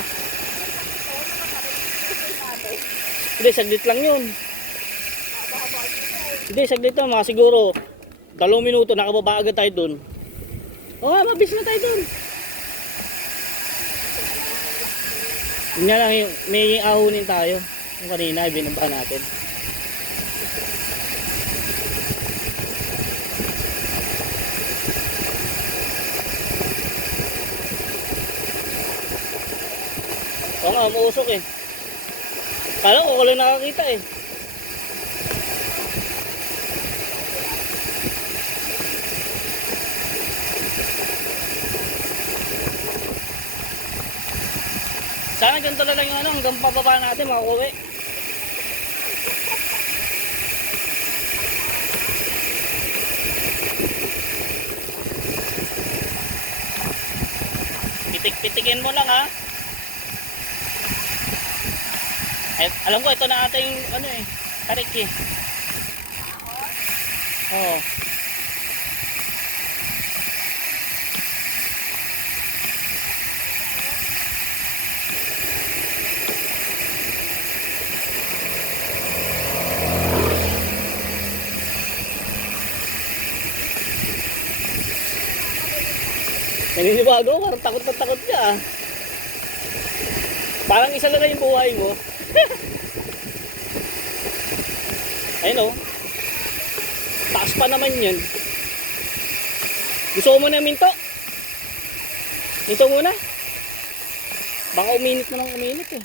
Ha? Hindi, saglit lang yun. Hindi, saglit lang. Mga siguro 2 minuto, nakababa agad tayo dun. Oo nga, mabilis na tayo dun. Yun nga lang, may ahunin tayo. Yung kanina, ibinumbahan natin. Oo nga, umuusok eh. Kala ko lang nakakita eh. Sana ganito na lang yung ano, hanggang pababa natin makauwi. Pitik-pitikin mo lang ha. Eh, alam ko ito na ata yung ano eh, tarik eh. Oo. Naninibago, parang takot na takot ka ah. Parang isa lang na yung buhay mo. Ayun oh. Taas pa naman yun. Gusto mo na minto? Minto muna. Baka uminit na ng uminit eh.